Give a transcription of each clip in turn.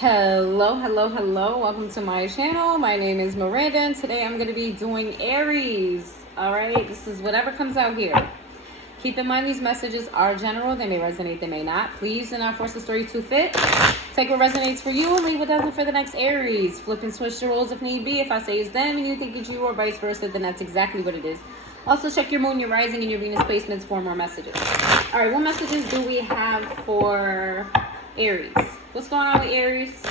Hello. Welcome to my channel. My name is Miranda, and today I'm going to be doing Aries. All right, this is whatever comes out here. Keep in mind these messages are general. They may resonate, they may not. Please do not force the story to fit. Take what resonates for you and leave what doesn't for the next Aries. Flip and switch the roles if need be. If I say it's them and you think it's you, or vice versa, then that's exactly what it is. Also, check your moon, your rising, and your Venus placements for more messages. All right, what messages do we have for Aries? What's going on with Aries?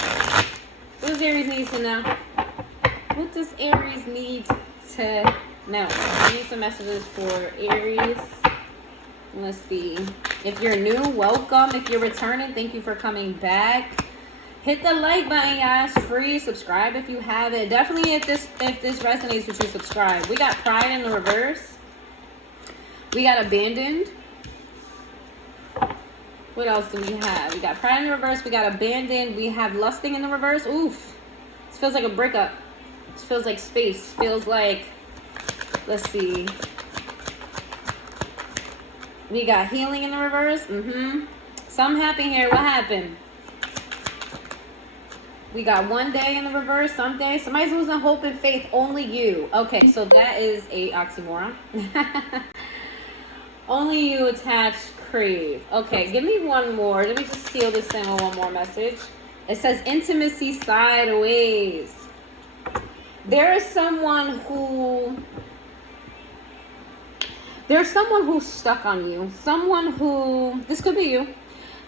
What does Aries need to know? What does Aries need to know? I need some messages for Aries. Let's see. If you're new, welcome. If you're returning, thank you for coming back. Hit the like button, guys. Free. Subscribe if you haven't. Definitely if this resonates with you, subscribe. We got Pride in the reverse. We got Abandoned. What else do we have? We got Pride in the reverse. We got Abandoned. We have Lusting in the reverse. Oof. This feels like a breakup. This feels like space. Feels like, let's see. We got Healing in the reverse. Something happened here. What happened? We got One Day in the reverse. Someday. Somebody's losing hope and faith. Only you. Okay, so that is a oxymoron. Only you attach, crave. Okay, give me one more. Let me just seal this thing with one more message. It says intimacy sideways. There is someone who's stuck on you. This could be you.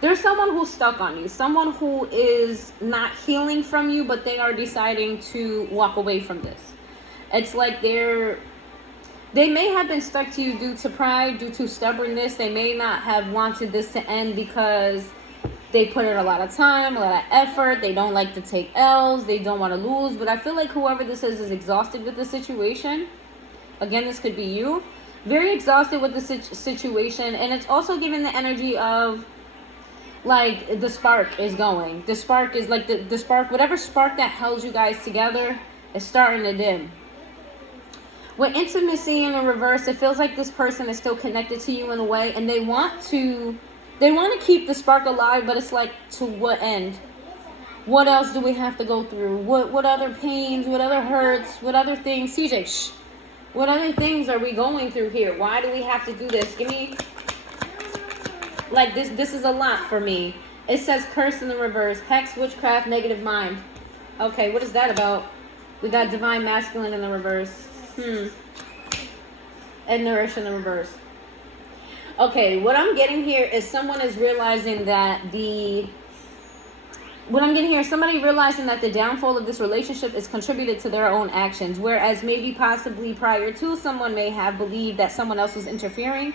There's someone who's stuck on you. Someone who is not healing from you, but they are deciding to walk away from this. It's like they may have been stuck to you due to pride, due to stubbornness. They may not have wanted this to end because they put in a lot of time, a lot of effort. They don't like to take L's. They don't want to lose. But I feel like whoever this is exhausted with the situation. Again, this could be you. Very exhausted with the situation. And it's also giving the energy of, like, the spark is going. The spark is like the spark, whatever spark that held you guys together is starting to dim. With intimacy in the reverse, it feels like this person is still connected to you in a way, and they want to keep the spark alive, but it's like, to what end? What else do we have to go through? What other pains, what other hurts, what other things? CJ, shh. What other things are we going through here? Why do we have to do this? Give me, like, this is a lot for me. It says curse in the reverse, hex, witchcraft, negative mind. Okay, what is that about? We got divine masculine in the reverse. And nourish in the reverse. Okay, what I'm getting here is someone is realizing that somebody realizing that the downfall of this relationship is contributed to their own actions, whereas maybe possibly prior to, someone may have believed that someone else was interfering.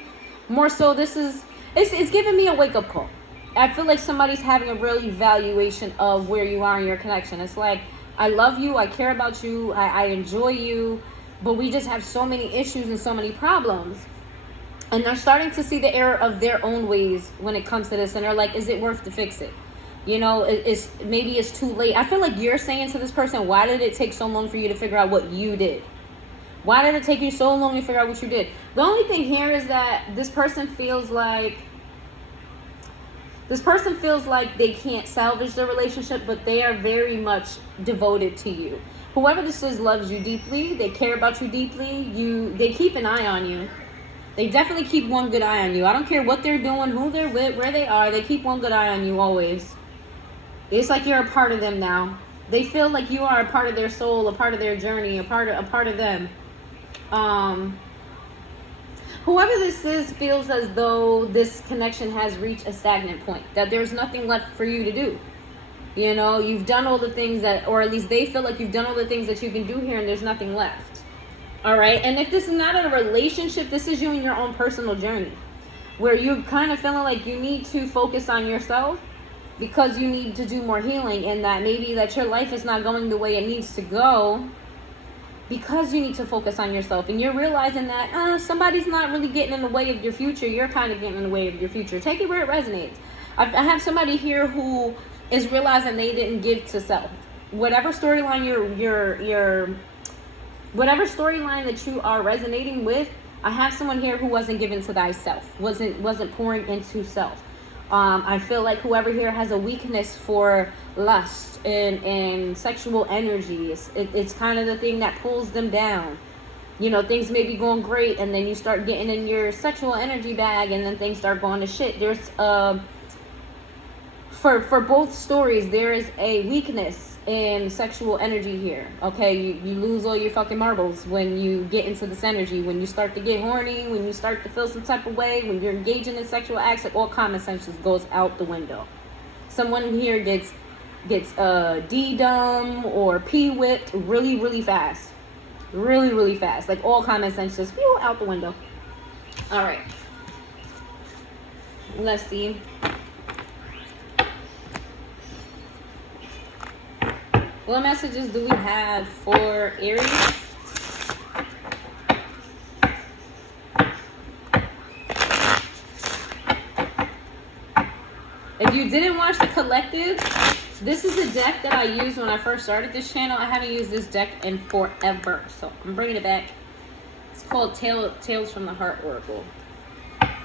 More so, it's giving me a wake-up call. I feel like somebody's having a real evaluation of where you are in your connection. It's like, I love you, I care about you, I enjoy you, but we just have so many issues and so many problems. And they're starting to see the error of their own ways when it comes to this. And they're like, is it worth to fix it? You know, maybe it's too late. I feel like you're saying to this person, why did it take so long for you to figure out what you did? Why did it take you so long to figure out what you did? The only thing here is that this person feels like they can't salvage the relationship, but they are very much devoted to you. Whoever this is loves you deeply. They care about you deeply. They keep an eye on you. They definitely keep one good eye on you. I don't care what they're doing, who they're with, where they are. They keep one good eye on you always. It's like you're a part of them now. They feel like you are a part of their soul, a part of their journey, a part of them. Whoever this is feels as though this connection has reached a stagnant point, that there's nothing left for you to do. You know, you've done all the things that, or at least they feel like you've done all the things that you can do here, and there's nothing left. All right. And if this is not in a relationship, this is you in your own personal journey, where you're kind of feeling like you need to focus on yourself because you need to do more healing, and that maybe that your life is not going the way it needs to go because you need to focus on yourself. And you're realizing that somebody's not really getting in the way of your future. You're kind of getting in the way of your future. Take it where it resonates. I have somebody here who is realizing they didn't give to self. Whatever storyline whatever storyline that you are resonating with, I have someone here who wasn't given to thyself, wasn't pouring into self. I feel like whoever here has a weakness for lust and sexual energy. It's kind of the thing that pulls them down. You know, things may be going great, and then you start getting in your sexual energy bag, and then things start going to shit. There's for both stories, there is a weakness in sexual energy here. Okay, you lose all your fucking marbles when you get into this energy. When you start to get horny, when you start to feel some type of way, when you're engaging in sexual acts, like all common sense just goes out the window. Someone here gets D-dumb or P-whipped really, really fast. Really, really fast. Like all common sense just out the window. All right. Let's see. What messages do we have for Aries? If you didn't watch the collective, this is a deck that I used when I first started this channel. I haven't used this deck in forever, so I'm bringing it back. It's called Tales from the Heart Oracle.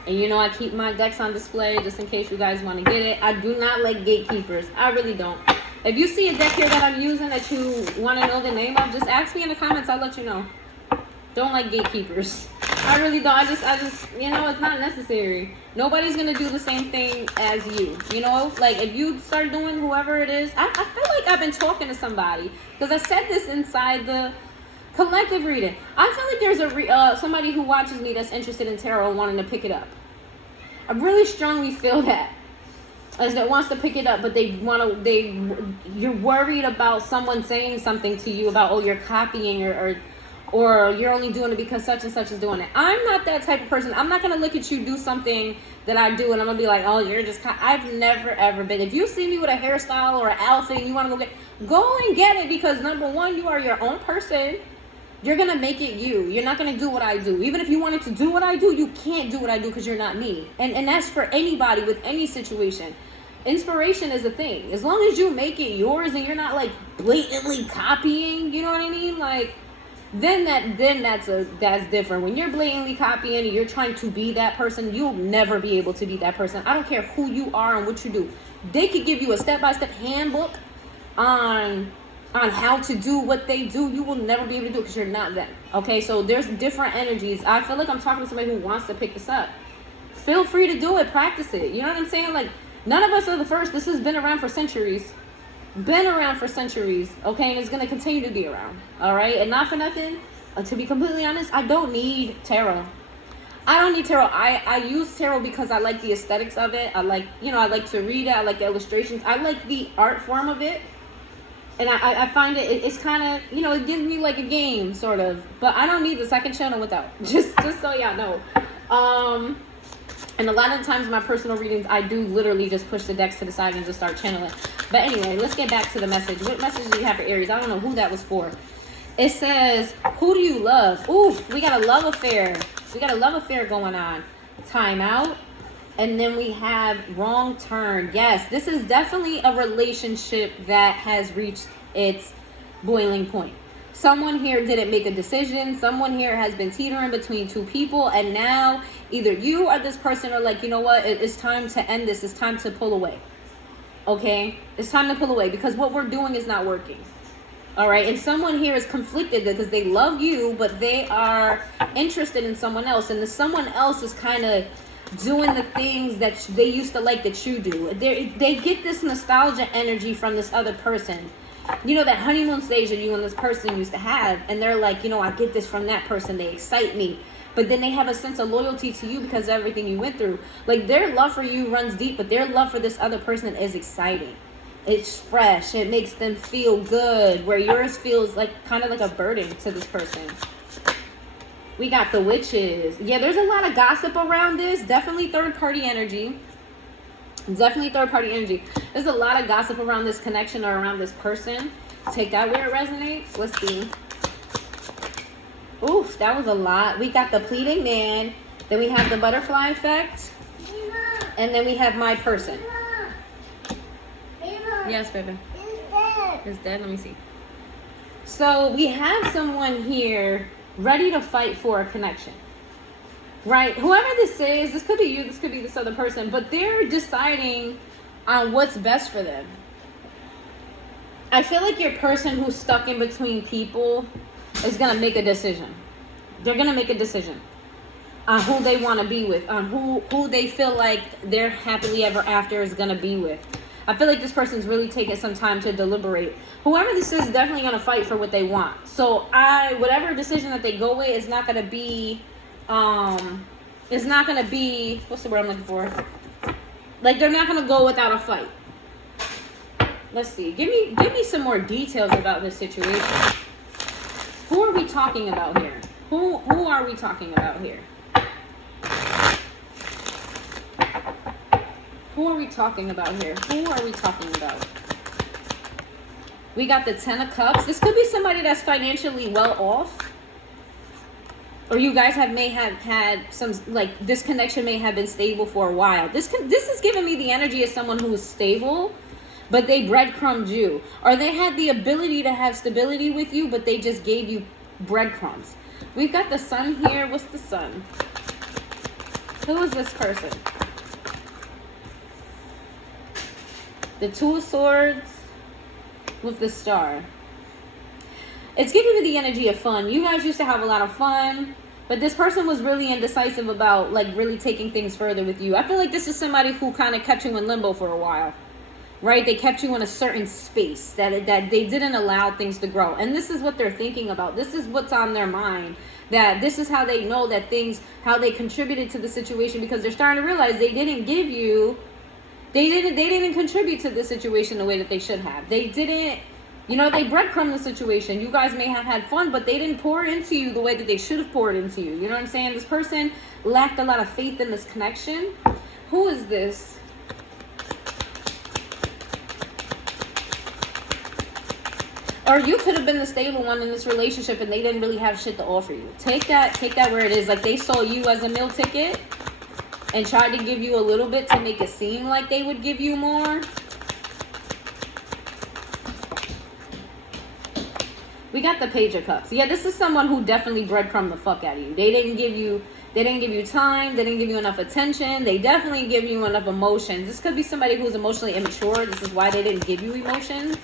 And you know I keep my decks on display just in case you guys want to get it. I do not like gatekeepers. I really don't. If you see a deck here that I'm using that you want to know the name of, just ask me in the comments. I'll let you know. Don't like gatekeepers. I really don't. I just, you know, it's not necessary. Nobody's going to do the same thing as you. You know, like if you start doing whoever it is, I feel like I've been talking to somebody. Because I said this inside the collective reading. I feel like there's somebody who watches me that's interested in tarot and wanting to pick it up. I really strongly feel that. As that wants to pick it up, but you're worried about someone saying something to you about, oh, you're copying or you're only doing it because such and such is doing it. I'm not that type of person. I'm not going to look at you do something that I do and I'm going to be like, oh, you're just, I've never ever been. If you see me with a hairstyle or an outfit and you want to go and get it, because number one, you are your own person. You're going to make it you. You're not going to do what I do. Even if you wanted to do what I do, you can't do what I do because you're not me. And that's for anybody with any situation. Inspiration is a thing. As long as you make it yours and you're not like blatantly copying, you know what I mean? Like then that's different. When you're blatantly copying and you're trying to be that person, you'll never be able to be that person. I don't care who you are and what you do. They could give you a step-by-step handbook on how to do what they do. You will never be able to do it because you're not them. Okay, so there's different energies. I feel like I'm talking to somebody who wants to pick this up. Feel free to do it. Practice it. You know what I'm saying? Like, none of us are the first. This has been around for centuries. Been around for centuries, okay? And it's going to continue to be around, all right? And not for nothing, to be completely honest, I don't need tarot. I don't need tarot. I use tarot because I like the aesthetics of it. I like to read it. I like the illustrations. I like the art form of it. And I find it's kind of, it gives me like a game, sort of. But I don't need the second channel without. Just so y'all know. And a lot of the times in my personal readings, I do literally just push the decks to the side and just start channeling. But anyway, let's get back to the message. What message do you have for Aries? I don't know who that was for. It says, who do you love? Oof, we got a love affair. We got a love affair going on. Time out. And then we have wrong turn. Yes, this is definitely a relationship that has reached its boiling point. Someone here didn't make a decision. Someone here has been teetering between two people. And now either you or this person are like, you know what? It's time to end this. It's time to pull away. Okay? It's time to pull away because what we're doing is not working. All right? And someone here is conflicted because they love you, but they are interested in someone else. And the someone else is kind of doing the things that they used to like that you do. They get this nostalgia energy from this other person. You know, that honeymoon stage that you and this person used to have. And they're like, I get this from that person. They excite me. But then they have a sense of loyalty to you because of everything you went through. Like, their love for you runs deep, but their love for this other person is exciting. It's fresh. It makes them feel good. Where yours feels like kind of like a burden to this person. We got the witches. Yeah, there's a lot of gossip around this. Definitely third-party energy. Definitely third-party energy. There's a lot of gossip around this connection or around this person. Take that where it resonates. Let's see. Oof, that was a lot. We got the pleading man. Then we have the butterfly effect. And then we have my person. Yes, baby. It's dead. Let me see. So we have someone here ready to fight for a connection. right? Whoever this could be you, this could be this other person, but they're deciding on what's best for them. I feel like your person who's stuck in between people is going to make a decision. They're going to make a decision on who they want to be with, on who they feel like their happily ever after is going to be with. I feel like this person's really taking some time to deliberate. Whoever this is definitely going to fight for what they want. So whatever decision that they go with is not going to be, what's the word I'm looking for? Like, they're not going to go without a fight. Let's see. Give me some more details about this situation. Who are we talking about here? Who are we talking about here? Who are we talking about here? Who are we talking about? We got the 10 of Cups. This could be somebody that's financially well off. Or you guys may have had some, like, this connection may have been stable for a while. This is giving me the energy of someone who is stable, but they breadcrumbed you. Or they had the ability to have stability with you, but they just gave you breadcrumbs. We've got the Sun here. What's the Sun? Who is this person? The Two of Swords with the Star. It's giving me the energy of fun. You guys used to have a lot of fun, but this person was really indecisive about, like, really taking things further with you. I feel like this is somebody who kind of kept you in limbo for a while, right? They kept you in a certain space that they didn't allow things to grow. And this is what they're thinking about. This is what's on their mind. That this is how they know that how they contributed to the situation, because they're starting to realize they didn't give you, they didn't contribute to the situation the way that they should have. They didn't, they breadcrumbed the situation. You guys may have had fun, but they didn't pour into you the way that they should have poured into you. You know what I'm saying? This person lacked a lot of faith in this connection. Who is this? Or you could have been the stable one in this relationship and they didn't really have shit to offer you. Take that where it is. Like, they saw you as a meal ticket and tried to give you a little bit to make it seem like they would give you more. We got the Page of Cups. Yeah, this is someone who definitely breadcrumbed the fuck out of you. They didn't give you time. They didn't give you enough attention. They definitely give you enough emotions. This could be somebody who's emotionally immature. This is why they didn't give you emotions.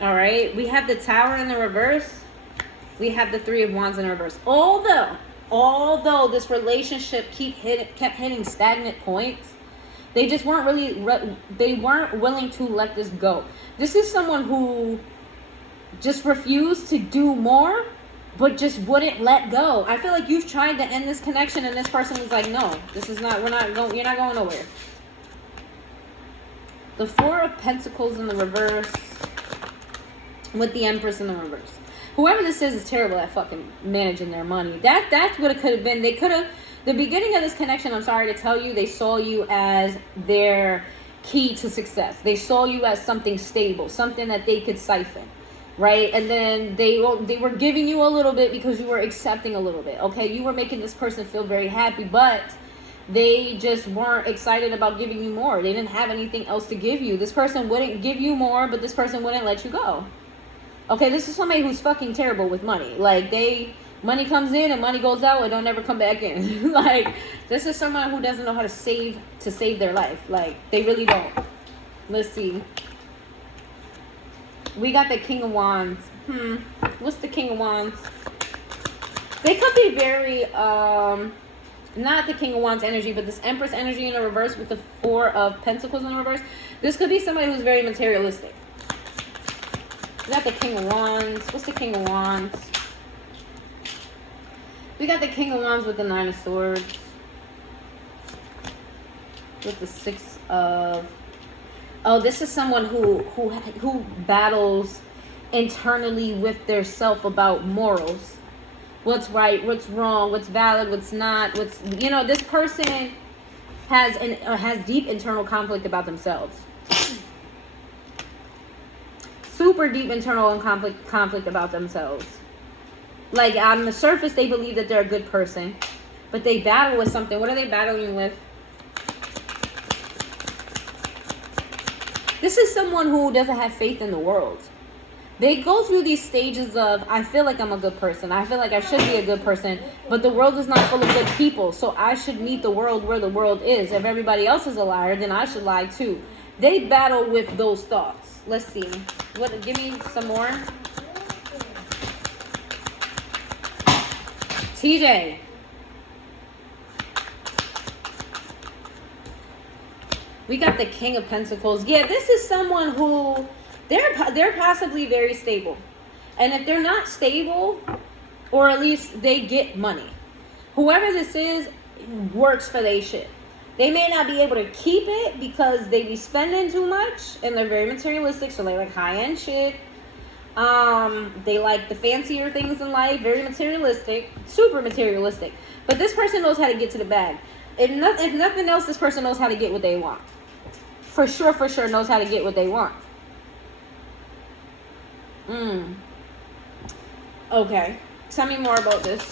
All right. We have the Tower in the reverse. We have the Three of Wands in reverse. Although this relationship kept hitting stagnant points, they just weren't willing to let this go. This is someone who just refused to do more, but just wouldn't let go. I feel like you've tried to end this connection and this person was like, no, you're not going nowhere. The Four of Pentacles in the reverse with the Empress in the reverse. Whoever this is terrible at fucking managing their money. That's what it could have been. They could have, the beginning of this connection, I'm sorry to tell you, they saw you as their key to success. They saw you as something stable, something that they could siphon, right? And then they were giving you a little bit because you were accepting a little bit, okay? You were making this person feel very happy, but they just weren't excited about giving you more. They didn't have anything else to give you. This person wouldn't give you more, but this person wouldn't let you go. Okay, this is somebody who's fucking terrible with money. Like, money comes in and money goes out and don't ever come back in. Like, this is someone who doesn't know how to save their life. Like, they really don't. Let's see. We got the King of Wands. What's the King of Wands? They could be very, not the King of Wands energy, but this Empress energy in the reverse with the Four of Pentacles in the reverse. This could be somebody who's very materialistic. We got the King of Wands. What's the King of Wands? We got the King of Wands with the Nine of Swords. With the Six of... Oh, this is someone who battles internally with their self about morals. What's right, what's wrong, what's valid, what's not. This person has deep internal conflict about themselves. Super deep internal conflict about themselves. Like, on the surface, they believe that they're a good person, but they battle with something. What are they battling with? This is someone who doesn't have faith in the world. They go through these stages of, I feel like I'm a good person. I feel like I should be a good person. But the world is not full of good people. So I should meet the world where the world is. If everybody else is a liar, then I should lie too. They battle with those thoughts. Let's see. Give me some more. TJ. We got the King of Pentacles. Yeah, this is someone who they're possibly very stable. And if they're not stable, or at least they get money, whoever this is works for their shit. They may not be able to keep it because they be spending too much and they're very materialistic, so they like high-end shit. They like the fancier things in life, very materialistic, super materialistic. But this person knows how to get to the bag. If nothing else, this person knows how to get what they want. For sure knows how to get what they want. Okay. Tell me more about this.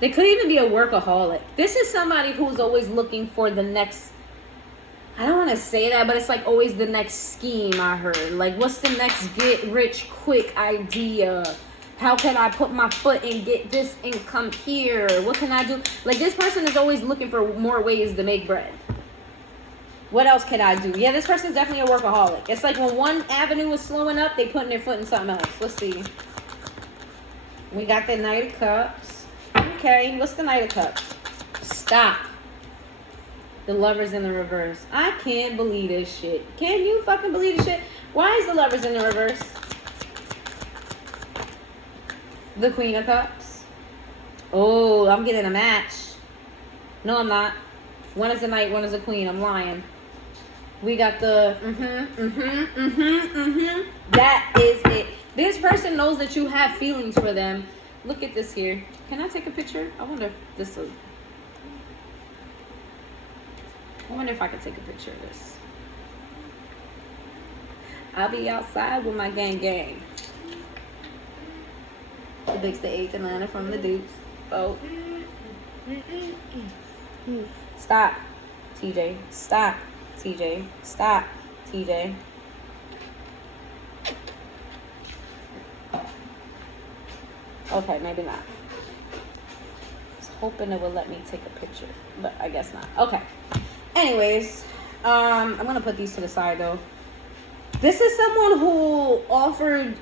They could even be a workaholic. This is somebody who's always looking for the next, I don't want to say that, but it's like always the next scheme, I heard. Like, what's the next get rich quick idea? How can I put my foot and get this income here? What can I do? Like, this person is always looking for more ways to make bread. What else can I do? Yeah, this person's definitely a workaholic. It's like when one avenue is slowing up, they putting their foot in something else. Let's see. We got the Knight of Cups. Okay, what's the Knight of Cups? Stop. The Lovers in the reverse. I can't believe this shit. Can you fucking believe this shit? Why is the Lovers in the reverse? The Queen of Cups. Oh, I'm getting a match. No, I'm not. One is a knight, one is a queen. I'm lying. We got the That is it. This person knows that you have feelings for them. Look at this here. Can I take a picture? I wonder if this will... I wonder if I can take a picture of this. I'll be outside with my gang. The Bigs, the 8th, and 9 from the Dukes. Oh. Stop, TJ. Stop, TJ. Stop, TJ. Okay, maybe not. I was hoping it would let me take a picture, but I guess not. Okay. Anyways, I'm gonna put these to the side though. This is someone who offered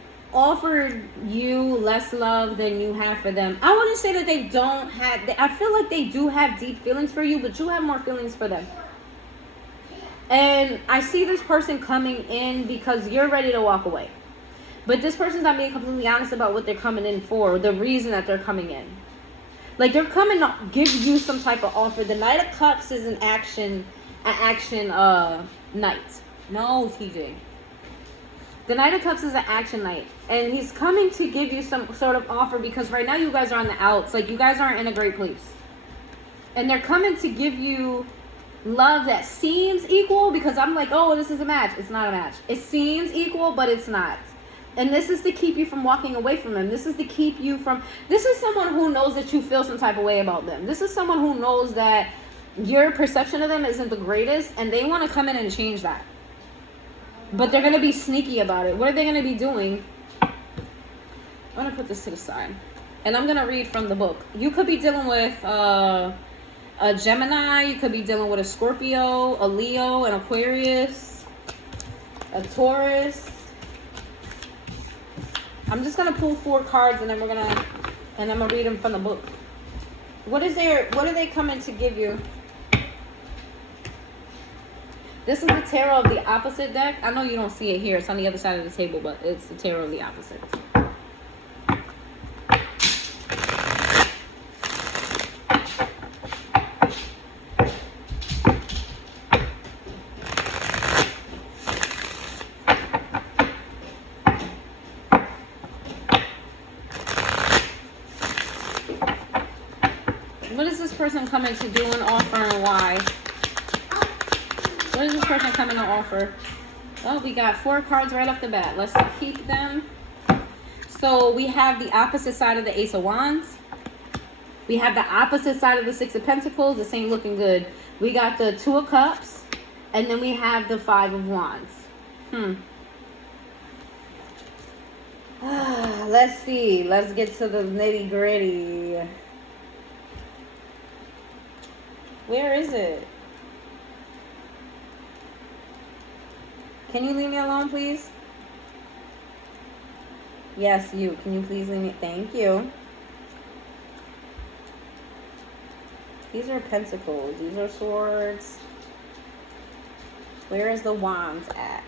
you less love than you have for them. I want to say that they don't have, I feel like they do have deep feelings for you, but you have more feelings for them. And I see this person coming in because you're ready to walk away. But this person's not being completely honest about what they're coming in for, the reason that they're coming in. Like, they're coming to give you some type of offer. The Knight of Cups is an action knight. No, TJ. The Knight of Cups is an action knight. And he's coming to give you some sort of offer because right now you guys are on the outs. Like, you guys aren't in a great place. And they're coming to give you love that seems equal because I'm like, oh, this is a match. It's not a match. It seems equal, but it's not. And this is to keep you from walking away from them. This is to keep you from... This is someone who knows that you feel some type of way about them. This is someone who knows that your perception of them isn't the greatest, and they want to come in and change that. But they're going to be sneaky about it. What are they going to be doing? I'm going to put this to the side. And I'm going to read from the book. You could be dealing with a Gemini. You could be dealing with a Scorpio, a Leo, an Aquarius, a Taurus. I'm just going to pull 4 cards and then I'm going to read them from the book. What are they coming to give you? This is the Tarot of the Opposite deck. I know you don't see it here. It's on the other side of the table, but it's the Tarot of the Opposite. What is this person coming to do and offer and why? What is this person coming to offer? Oh, we got 4 cards right off the bat. Let's keep them. So we have the opposite side of the Ace of Wands. We have the opposite side of the Six of Pentacles. This ain't looking good. We got the Two of Cups. And then we have the Five of Wands. Let's see. Let's get to the nitty gritty. Where is it? Can you leave me alone, please? Yes, you. Can you please leave me? Thank you. These are pentacles. These are swords. Where is the wands at?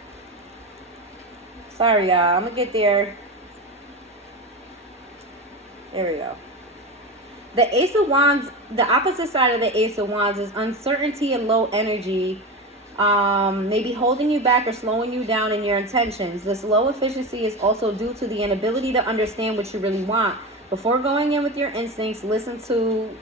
Sorry, y'all. I'm going to get there. There we go. The Ace of Wands, the opposite side of the Ace of Wands is uncertainty and low energy. Maybe holding you back or slowing you down in your intentions. This low efficiency is also due to the inability to understand what you really want. Before going in with your instincts, listen to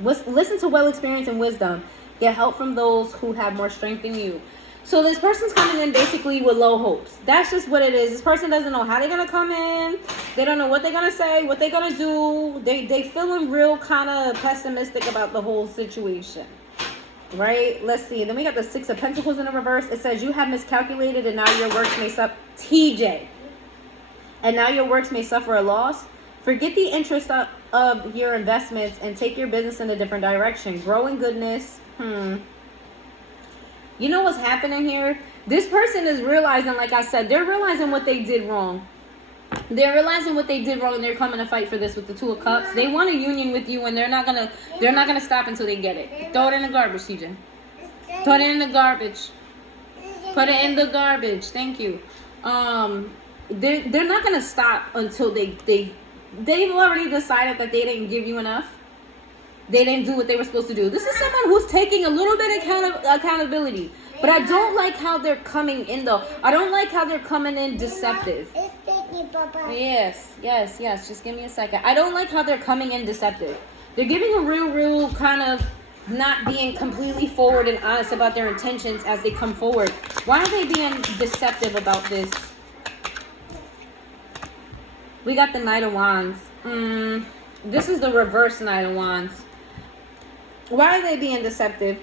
well experience and wisdom. Get help from those who have more strength than you. So this person's coming in basically with low hopes. That's just what it is. This person doesn't know how they're going to come in. They don't know what they're going to say, what they're going to do. They feeling real kind of pessimistic about the whole situation. Right? Let's see. Then we got the Six of Pentacles in the reverse. It says you have miscalculated and now your works may suffer. TJ. And now your works may suffer a loss. Forget the interest of your investments and take your business in a different direction. Grow in goodness. You know what's happening here? This person is realizing, like I said, they're realizing what they did wrong. They're realizing what they did wrong, and they're coming to fight for this with the Two of Cups. They want a union with you, and they're not gonna stop until they get it. Throw it in the garbage, CJ. Throw it in the garbage. Put it in the garbage. Thank you. They're not gonna stop until they've already decided that they didn't give you enough. They didn't do what they were supposed to do. This is someone who's taking a little bit of accountability. But I don't like how they're coming in, though. I don't like how they're coming in deceptive. Yes. Just give me a second. I don't like how they're coming in deceptive. They're giving a real kind of not being completely forward and honest about their intentions as they come forward. Why are they being deceptive about this? We got the Knight of Wands. This is the reverse Knight of Wands. Why are they being deceptive?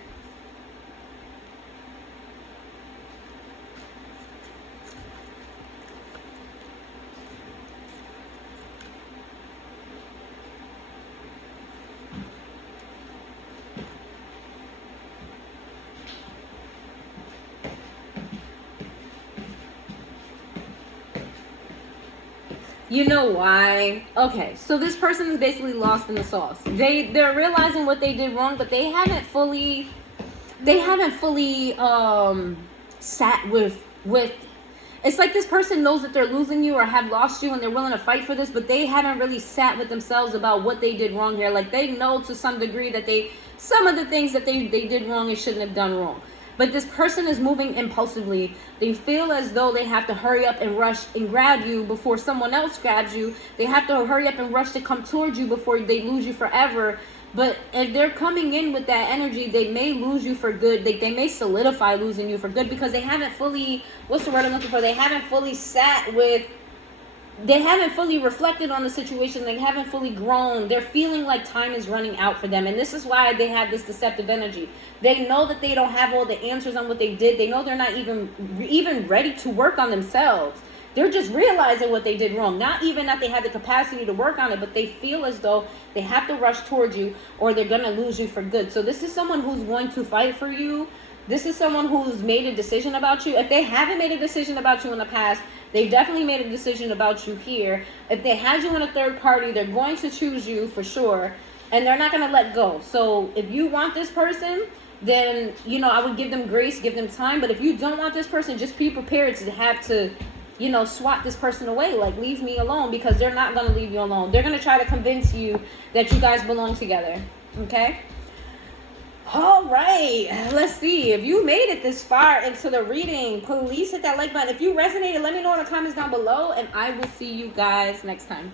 You know why? Okay, so this person is basically lost in the sauce. They're realizing what they did wrong, but they haven't fully sat with it's like this person knows that they're losing you or have lost you and they're willing to fight for this, but they haven't really sat with themselves about what they did wrong here. Like they know to some degree that some of the things that they did wrong and shouldn't have done wrong. But this person is moving impulsively. They feel as though they have to hurry up and rush and grab you before someone else grabs you. They have to hurry up and rush to come towards you before they lose you forever. But if they're coming in with that energy, they may lose you for good. They may solidify losing you for good because they haven't fully, what's the word I'm looking for? They haven't fully they haven't fully reflected on the situation. They haven't fully grown. They're feeling like time is running out for them. And this is why they have this deceptive energy. They know that they don't have all the answers on what they did. They know they're not even ready to work on themselves. They're just realizing what they did wrong. Not even that they have the capacity to work on it, but they feel as though they have to rush towards you or they're going to lose you for good. So this is someone who's going to fight for you. This is someone who's made a decision about you. If they haven't made a decision about you in the past, they've definitely made a decision about you here. If they had you in a third party, they're going to choose you for sure. And they're not going to let go. So if you want this person, then, I would give them grace, give them time. But if you don't want this person, just be prepared to have to, swat this person away. Like, leave me alone, because they're not going to leave you alone. They're going to try to convince you that you guys belong together. Okay? All right, let's see. If you made it this far into the reading, please hit that like button. If you resonated, let me know in the comments down below, and I will see you guys next time.